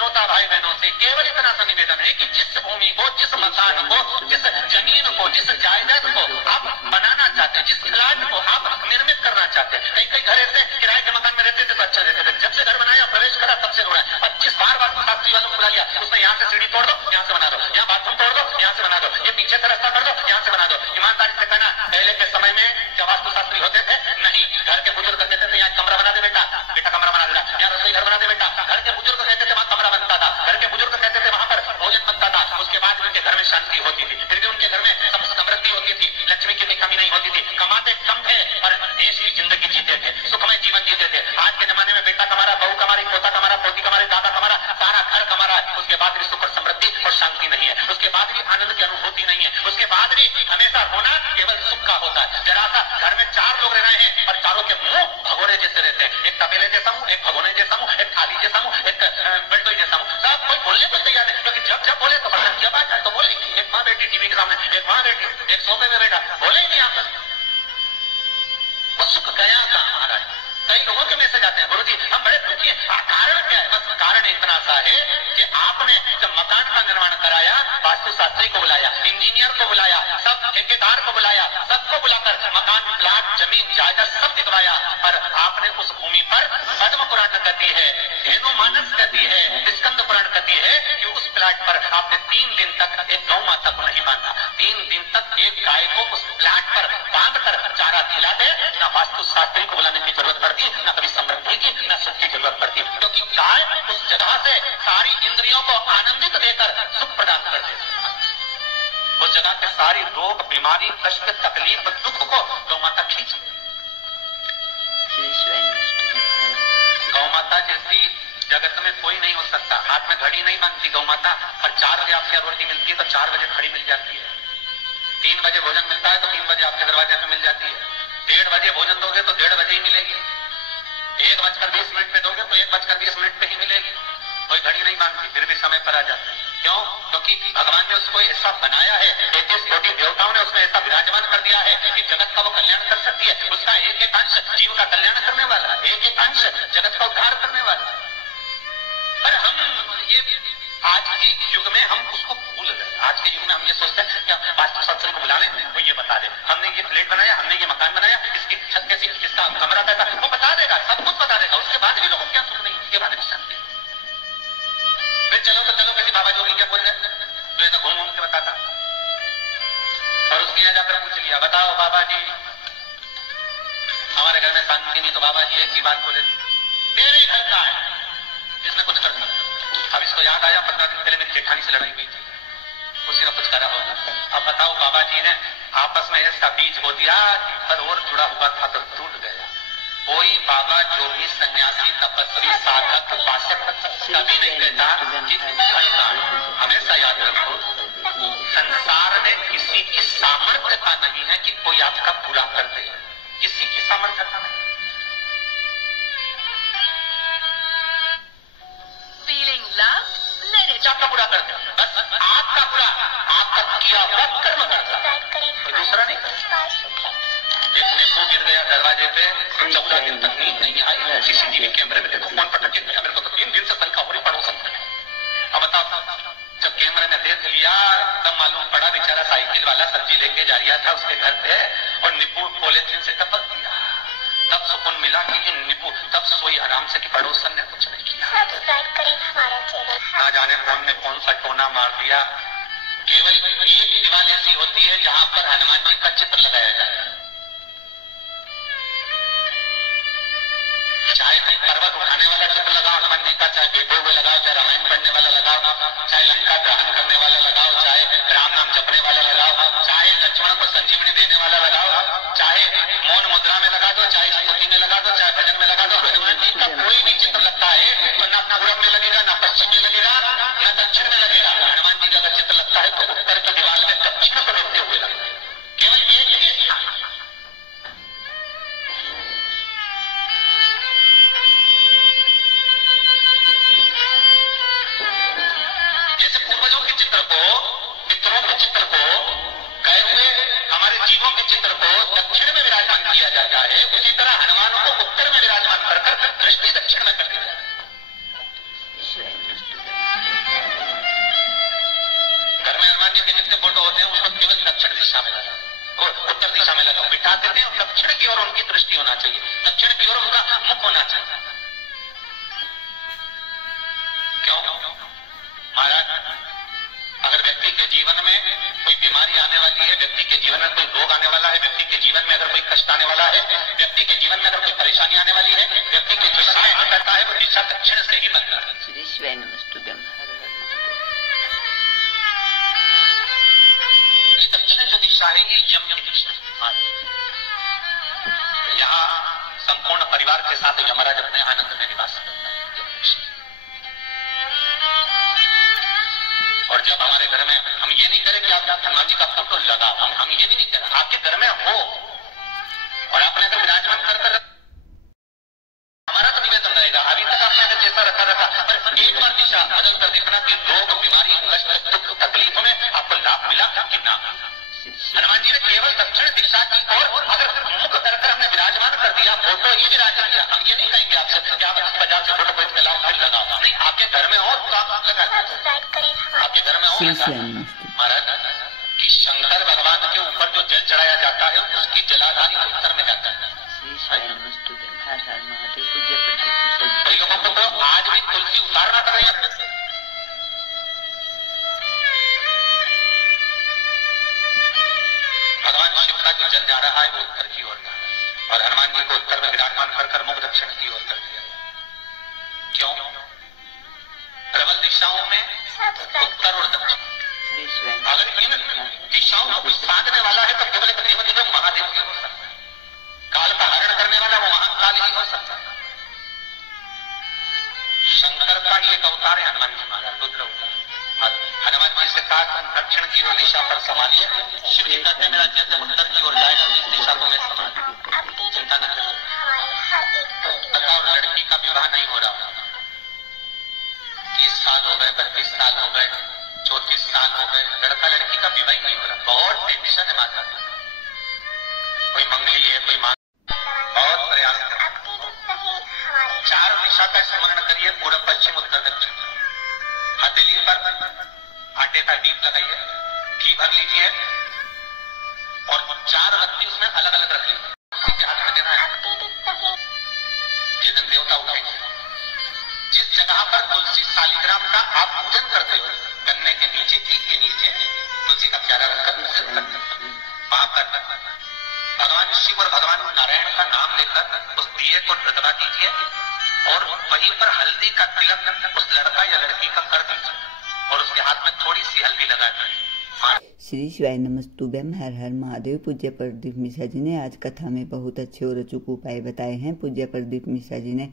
श्रोता भाई बहनों से केवल इतना सा निवेदन है कि जिस भूमि को, जिस मकान को, जिस जमीन को, जिस जायदाद को आप बनाना चाहते हैं, जिस प्लाट को आप निर्मित करना चाहते हैं, कई कई घर ऐसे किराए के मकान में रहते थे तो अच्छा रहते थे, जब से घर बनाया प्रवेश करा तब से रो रहा है। 25 बार शास्त्री वालों को बुला लिया, उसने यहाँ से सीढ़ी तोड़ दो, यहाँ से बना दो, यहाँ बाथरूम तोड़ दो, यहाँ से बना दो, ये पीछे से रास्ता कर दो, यहाँ से बना दो। ईमानदारी से कहना, पहले के समय में क्या वास्तु शास्त्री होते थे? नहीं। घर के बुजुर्ग कहते थे यहाँ कमरा बना दे बेटा, बेटा कमरा बना देगा, यहाँ रसोई घर बना दे बेटा। घर के बुजुर्ग कहते थे वहां कमरा बनता था, घर के बुजुर्ग कहते थे वहां पर भोजन बनता था। उसके बाद उनके घर में शांति होती थी, फिर भी उनके घर में समृद्धि होती थी, लक्ष्मी की कमी नहीं होती थी, कमाते कम थे पर देश की जिंदगी जीते थे, सुखमय जीवन जीते थे। आज के जमाने में बेटा कमारा, बहू कमारी, पोता कमारा, पोती कमारी, दादा कमारा, सारा घर कमारा, उसके बाद भी सुख और समृद्धि और शांति नहीं है, उसके बाद भी आनंद की अनुभूति नहीं है, उसके बाद भी हमेशा रोना केवल सुख का होता है। जरा सा घर में 4 लोग रह रहे हैं और चारों के मुंह भगोने जैसे रहते हैं, एक तबेले जैसा मुंह, एक भगोने जैसा मुंह, एक थाली जैसा मुंह, एक बेल्टोई जैसा मुंह, सब कोई बोलने को तैयार नहीं, क्योंकि जब जब बोले तो बर्तन की आवाज आए तो बोलेगी। एक माँ बैठी टीवी के सामने, एक माँ बैठी, एक सोफे में बैठा, बोले ही नहीं आपस में। वो सुख गया का महाराज। कई लोगों के मैसेज आते हैं, गुरु जी हम बड़े दुखी हैं, कारण क्या है? बस कारण इतना सा है कि आपने जब मकान का निर्माण कराया, वास्तु शास्त्री को बुलाया, इंजीनियर को बुलाया, सब ठेकेदार को बुलाया, सबको बुलाकर मकान, प्लाट, जमीन, जायदाद सब दिखवाया, पर आपने उस भूमि पर पद्म पुराण कहती है, धेनु मानस कहती है, स्कंद पुराण कहती है कि उस प्लाट पर आपने 3 दिन तक एक गौ माता को नहीं बांधा, 3 दिन तक एक गाय को उस प्लाट पर बांधकर चारा खिला दे। ना वास्तु शास्त्री को बुलाने की जरूरत पड़ती, ना कभी समृद्धि की, ना सुख की जरूरत पड़ती, क्योंकि गाय उस जगह से सारी इंद्रियों को आनंदित देकर सुख प्रदान कर देती। उस जगह के सारी रोग, बीमारी, कष्ट, तकलीफ, दुख को गौ माता खींच। गौ माता जैसी जगत में कोई नहीं हो सकता। हाथ में घड़ी नहीं बांधती गौ माता, पर 4 बजे आपसे रोटी मिलती है तो 4 बजे खड़ी मिल जाती है। 3 बजे भोजन मिलता है तो 3 बजे आपके दरवाजे पे मिल जाती है। 1:30 बजे भोजन दोगे तो 1:30 बजे ही मिलेगी। 1:20 पे दोगे तो 1:20 पे ही मिलेगी। कोई घड़ी नहीं बांधती, फिर भी समय पर आ जाता है। क्यों? क्योंकि भगवान ने उसको ऐसा बनाया है, 33 कोटि देवताओं ने उसमें ऐसा विराजमान कर दिया है कि जगत का वो कल्याण कर सकती है। उसका एक एक अंश जीव का कल्याण करने वाला, एक एक अंश जगत का उद्धार करने वाला। पर हम ये आज के युग में हम उसको भूल गए। आज के युग में हम ये सोचते हैं कि वास्तु शास्त्री को बुला लें, वो ये बता दे, हमने ये फ्लैट बनाया, हमने ये मकान बनाया, इसकी छत कैसी, इसका कमरा कैसा, वो बता देगा, सब कुछ बता देगा। उसके बाद भी लोगों को क्या सुख नहीं, उसके बाद भी शांति। फिर चलो तो चलो किसी बाबा जोगी क्या बोल रहे, तो ऐसा घूम घूम के बताता। और उसके यहाँ जाकर पूछ लिया, बताओ बाबा जी हमारे घर में शांति नहीं, तो बाबा जी एक ही बात बोले, मेरे ही घर का है जिसने कुछ कर दिया। अब इसको याद आया 15 दिन पहले मेरी जेठानी से लड़ाई हुई थी, उसी ने कुछ करा होगा। अब बताओ बाबा जी ने आपस में ऐसा बीज बो दिया कि घर और जुड़ा हुआ था तो टूट गया। कोई बाबा जोगी सन्यासी तपस्वी साधक उपासक कभी नहीं कहता कि घर का। हमेशा याद रखो, संसार में किसी की सामर्थ्यता नहीं है कि कोई आपका पूरा कर दे, किसी की सामर्थ्यता नहीं। आपका पूरा कर दे, बस आपका पूरा, आपका किया हुआ कर्म करता, कोई दूसरा नहीं। एक नेपो गिर गया दरवाजे पे, 14 दिन तक नींद नहीं आई, सीसीटीवी कैमरे में देखो, फोन पर टके गया, मेरे को तो 3 दिन से शंका हो रही पड़ोसन में। अब बताओ, जब कैमरे में देख लिया तब मालूम पड़ा बेचारा साइकिल वाला सब्जी लेके जा रहा था उसके घर पे और निपू पॉलिथीन से टपक दिया। तब सुकून मिला कि निपू तब सोई आराम से कि पड़ोसन ने कुछ नहीं किया। ना जाने कौन ने कौन सा टोना मार दिया। केवल एक दीवार ऐसी होती है जहां पर हनुमान जी का चित्र लगाया जाता है। चाहे कोई पर्वत उठाने वाला चित्र लगाओ हनुमान जी का, चाहे बैठे हुए लगाओ, चाहे रामायण पढ़ने वाला लगाओ, चाहे लंका दहन करने वाला लगाओ, चाहे राम नाम जपने वाला लगाओ, चाहे लक्ष्मण को संजीवनी देने वाला लगाओ, चाहे मौन मुद्रा में लगा दो, चाहे स्तुति में लगा दो, चाहे भजन में लगा दो। हनुमान जी का कोई भी चित्र लगता है तो ना पूरब में लगेगा, ना पश्चिम में लगेगा, ना दक्षिण में लगेगा। हनुमान जी का अगर चित्र लगता है तो उत्तर की दीवार में दक्षिण को देखते हुए लगता है। केवल एक ही स्थान। जैसे पूर्वजों के चित्र को, पितरों के चित्र को, गए हुए हमारे जीवों के चित्र को दक्षिण में विराजमान किया जाता है, उसी तरह हनुमानों को उत्तर में विराजमान कर दृष्टि दक्षिण में कर दी जाती है। जी के जितने फोटो होते हैं उसको केवल दक्षिण दिशा में लगाओ और उत्तर दिशा में लगाओ, बिठा देते हैं और दक्षिण की ओर उनकी दृष्टि होना चाहिए, दक्षिण की ओर उनका मुख होना चाहिए। क्यों महाराज? अगर व्यक्ति के जीवन में कोई बीमारी आने वाली है, व्यक्ति के जीवन में कोई रोग आने वाला है, व्यक्ति के जीवन में अगर कोई कष्ट आने वाला है, व्यक्ति के जीवन में अगर कोई परेशानी आने वाली है, व्यक्ति के जीवन में करता है वो दिशा दक्षिण से ही बनता है। ये दक्षिण जो दिशा है ये यम की दिशा। यहाँ संपूर्ण परिवार के साथ यमराज अपने आनंद में निवास करता है। और जब हमारे घर में, हम ये नहीं करें कि आप हनुमान जी का फोटो लगाओ, हम ये भी नहीं करें, आपके घर में हो और आपने अगर विराजमान कर हमारा तो निवेदन रहेगा, अभी तक आपने अगर जैसा रखा पर एक बार दिशा बदल कर देखना कि रोग, बीमारी, कष्ट, दुख, तकलीफ में आपको लाभ मिला कि ना। हनुमान जी ने केवल दक्षिण दिशा की ओर अगर मुख करके हमने विराजमान कर दिया, फोटो ही विराज किया। हम ये नहीं कहेंगे आपसे कि आप बाजार से फोटो खरीद के लाओ फिर लगाओ, नहीं, आपके घर में हो तो आप लगा, आपके घर में हो। महाराज कि शंकर भगवान के ऊपर जो जल चढ़ाया जाता है उसकी जलाधारी उत्तर में जाता है। कई लोगों को तो आज भी तुलसी उतारना पड़ रही है। भगवान शिव का जो जल जा रहा है वो उत्तर की ओर जा रहा है और हनुमान जी को उत्तर में विराजमान कर मुख दक्षिण की ओर कर दिया। क्यों? प्रबल दिशाओं में उत्तर और दक्षिण, अगर इन दिशाओं को साधने वाला है तो केवल एक देव महादेव ही हो सकता है। काल का हरण करने वाला वो महाकाल ही हो सकता है। शंकर का ही एक अवतार है हनुमान जी महाराज, रुद्र अवतार। हनुमान जी से कहा दक्षिण की ओर दिशा पर संभालिए, शिव जी कहते हैं मेरा जल उत्तर की ओर जाएगा तो इस दिशा को मैं संभाल, चिंता न करो। बताओ लड़की का विवाह नहीं हो रहा, 30 साल हो गए, 32 साल हो गए, 34 साल हो गए, लड़का लड़की का विवाह ही नहीं हो रहा, बहुत टेंशन है माता। कोई मंगली है, कोई मां, बहुत प्रयास कर, 4 दिशा का स्मरण करिए, पूर्व पश्चिम उत्तर दक्षिण। हथेली पर आटे का दीप लगाइए, घी भर लीजिए और 4 बत्ती उसमें अलग अलग रख लीजिए, किसी के हाथ में देना है। जिस दिन देवता उठेंगे, जिस जगह पर तुलसी शालिग्राम का आप पूजन करते हो, गन्ने के नीचे, ईख के नीचे तुलसी का प्यारा रखकर पूजन करते हो, वहां पर भगवान शिव और भगवान नारायण का नाम लेकर उस दिए को दबा दीजिए और वहीं पर हल्दी का तिलक उस लड़का या लड़की का कर दीजिए और उसके हाथ में थोड़ी सी हल्दी लगा दीजिए। श्री शिवाय नमस्तुभ्यम। हर हर महादेव। पूज्य प्रदीप मिश्रा जी ने आज कथा में बहुत अच्छे और अचूक उपाय बताए हैं। पूज्य प्रदीप मिश्रा जी ने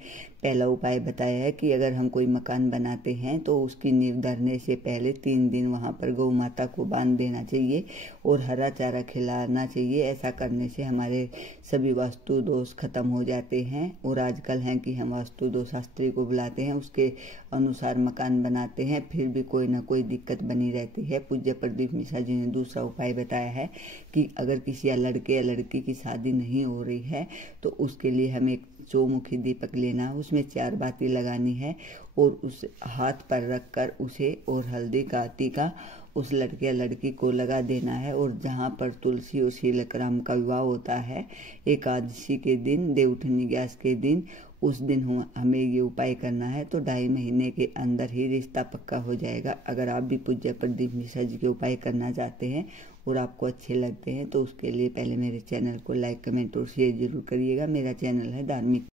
पहला उपाय बताया है कि अगर हम कोई मकान बनाते हैं तो उसकी नींव धरने से पहले 3 दिन वहां पर गौ माता को बांध देना चाहिए और हरा चारा खिलाना चाहिए। ऐसा करने से हमारे सभी वास्तु दोष खत्म हो जाते हैं। और आजकल है कि हम वास्तु दोष शास्त्री को बुलाते हैं, उसके अनुसार मकान बनाते हैं, फिर भी कोई ना कोई दिक्कत बनी रहती है। पूज्य प्रदीप मिश्रा जी ने दूसरा उपाय बताया है कि अगर किसी लड़के या लड़की की शादी नहीं हो रही है तो उसके लिए हमें एक चौमुखी दीपक लेना है, उसमें 4 बाती लगानी है और उस हाथ पर रखकर उसे और हल्दी का टीका उस लड़के या लड़की को लगा देना है। और जहाँ पर तुलसी और शीलग्राम का विवाह होता है एकादशी के दिन, देवउठनी ग्यारस के दिन, उस दिन हमें ये उपाय करना है तो 2.5 महीने के अंदर ही रिश्ता पक्का हो जाएगा। अगर आप भी पूज्य प्रदीप मिश्रा जी के उपाय करना चाहते हैं और आपको अच्छे लगते हैं तो उसके लिए पहले मेरे चैनल को लाइक, कमेंट और शेयर जरूर करिएगा। मेरा चैनल है धार्मिक